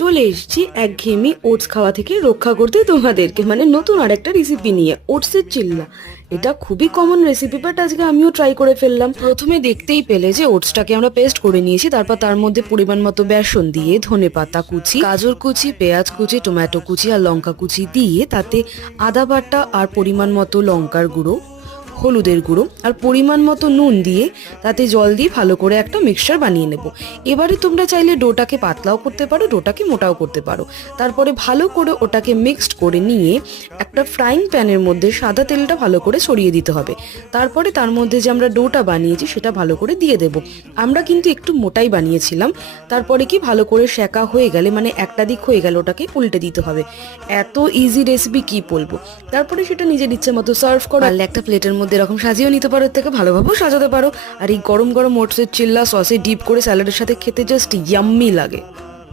চলে এসেছি একঘেয়েমি ওটস খাওয়া থেকে রক্ষা করতে তোমাদেরকে, মানে নতুন আরেকটা রেসিপি নিয়ে, ওটসের চিল্লা। এটা খুবই কমন রেসিপি, বাট আজকে আমিও ট্রাই করে ফেললাম। প্রথমে দেখতেই পেলে যে ওটসটাকে আমরা পেস্ট করে নিয়েছি, তারপর তার মধ্যে পরিমাণ মতো বেসন দিয়ে ধনেপাতা কুচি, গাজর কুচি, পেঁয়াজ কুচি, টমেটো কুচি আর লঙ্কা কুচি দিয়ে তাতে আদা বাটা আর পরিমাণ মতো লঙ্কার গুঁড়ো, হলুদের গুঁড়ো আর পরিমাণ মতো নুন দিয়ে তাতে জল দিয়ে ভালো করে একটা মিক্সচার বানিয়ে নেব। এবারে তোমরা চাইলে ডোটাকে পাতলাও করতে পারো, ডোটাকে মোটাও করতে পারো। তারপরে ভালো করে ওটাকে মিক্সড করে নিয়ে একটা ফ্রাইং প্যানের মধ্যে সাদা তেলটা ভালো করে ছড়িয়ে দিতে হবে। তারপরে তার মধ্যে যে আমরা ডোটা বানিয়েছি সেটা ভালো করে দিয়ে দেব। আমরা কিন্তু একটু মোটাই বানিয়েছিলাম। তারপরে কি ভালো করে সেঁকা হয়ে গেলে, মানে একটা দিক হয়ে গেলে, ওটাকে উল্টে দিতে হবে। এত ইজি রেসিপি কি বলবো। তারপরে সেটা নিজের ইচ্ছে মতো সার্ভ করো, আর একটা প্লেটের মধ্যে এরকম সাজিয়েও নিতে পারো, এর থেকে ভালোভাবেও সাজাতে পারো। আর এই গরম গরম ওটসের চিল্লা সসে ডিপ করে স্যালাডের সাথে খেতে জাস্ট ইয়াম্মি লাগে।